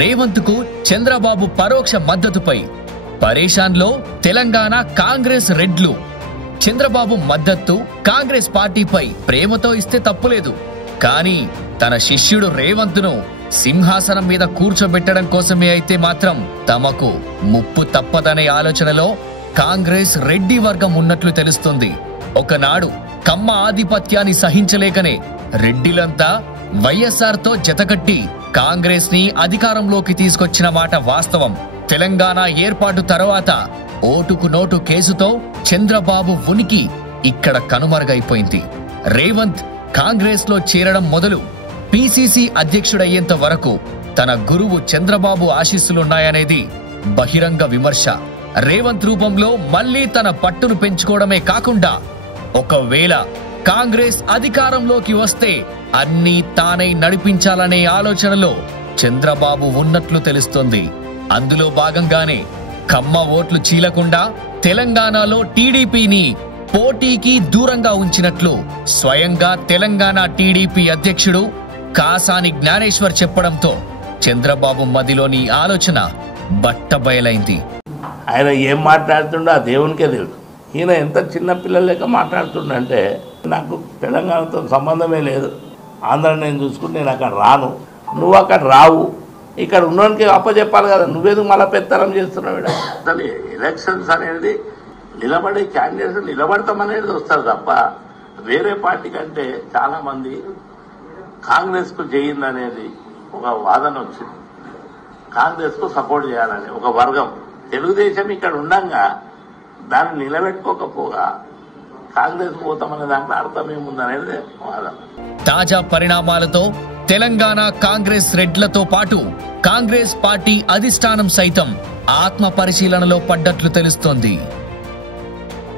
రేవంత్ కు చంద్రబాబు పరోక్ష మద్దతుపై పరేషాన్లో తెలంగాణ కాంగ్రెస్ రెడ్లు. చంద్రబాబు మద్దతు కాంగ్రెస్ పార్టీపై ప్రేమతో ఇస్తే తప్పులేదు, కానీ తన శిష్యుడు రేవంత్ను సింహాసనం మీద కూర్చోబెట్టడం కోసమే అయితే మాత్రం తమకు ముప్పు తప్పదనే ఆలోచనలో కాంగ్రెస్ రెడ్డి వర్గం ఉన్నట్లు తెలుస్తుంది. ఒకనాడు కమ్మ ఆధిపత్యాన్ని సహించలేకనే రెడ్డిలంతా వైఎస్ఆర్తో జతకట్టి కాంగ్రెస్ ని అధికారంలోకి తీసుకొచ్చిన మాట వాస్తవం. తెలంగాణ ఏర్పాటు తర్వాత ఓటుకు నోటు కేసుతో చంద్రబాబు ఉనికి ఇక్కడ కనుమరుగైపోయింది. రేవంత్ కాంగ్రెస్ లో చేరడం మొదలు పిసిసి అధ్యక్షుడయ్యేంత వరకు తన గురువు చంద్రబాబు ఆశీస్సులున్నాయనేది బహిరంగ విమర్శ. రేవంత్ రూపంలో మళ్లీ తన పట్టును పెంచుకోవడమే కాకుండా ఒకవేళ కాంగ్రెస్ అధికారంలోకి వస్తే అన్నీ తానై నడిపించాలనే ఆలోచనలో చంద్రబాబు ఉన్నట్లు తెలుస్తోంది. అందులో భాగంగానే కమ్మ ఓట్లు చీలకుండా తెలంగాణలో టీడీపీని పోటీకి దూరంగా ఉంచినట్లు స్వయంగా తెలంగాణ టీడీపీ అధ్యక్షుడు కాసాని జ్ఞానేశ్వర్ చెప్పడంతో చంద్రబాబు మదిలోని ఆలోచన బట్టబయలైంది. ఆయన ఏం మాట్లాడుతుండో ఆ దేవునికే తెలుసు. ఈయన ఎంత చిన్న పిల్లల లెక్క మాట్లాడుతుండంటే, నాకు తెలంగాణతో సంబంధమే లేదు, ఆంధ్ర నేను చూసుకుని నేను అక్కడ రాను, నువ్వు అక్కడ రావు, ఇక్కడ ఉన్నోనికి అప్పచెప్పాలి కదా, నువ్వేందుకు మళ్ళీ పెత్తనం చేస్తున్నావు? అసలు ఎలక్షన్స్ అనేది నిలబడే క్యాండిడేట్స్ నిలబడతామనేది వస్తారు తప్ప వేరే పార్టీ కంటే చాలా మంది కాంగ్రెస్కు చేయిందనేది ఒక వాదన వచ్చింది. కాంగ్రెస్కు సపోర్ట్ చేయాలని ఒక వర్గం, తెలుగుదేశం ఇక్కడ ఉండంగా దాన్ని నిలబెట్టుకోకపోగా కాంగ్రెస్ పోతామనే దాంట్లో అర్థం ఏముందనేది వాదన. తాజా పరిణామాలతో తెలంగాణ కాంగ్రెస్ రెడ్లతో పాటు కాంగ్రెస్ పార్టీ అధిష్టానం సైతం ఆత్మ పరిశీలనలో పడ్డట్లు తెలుస్తోంది.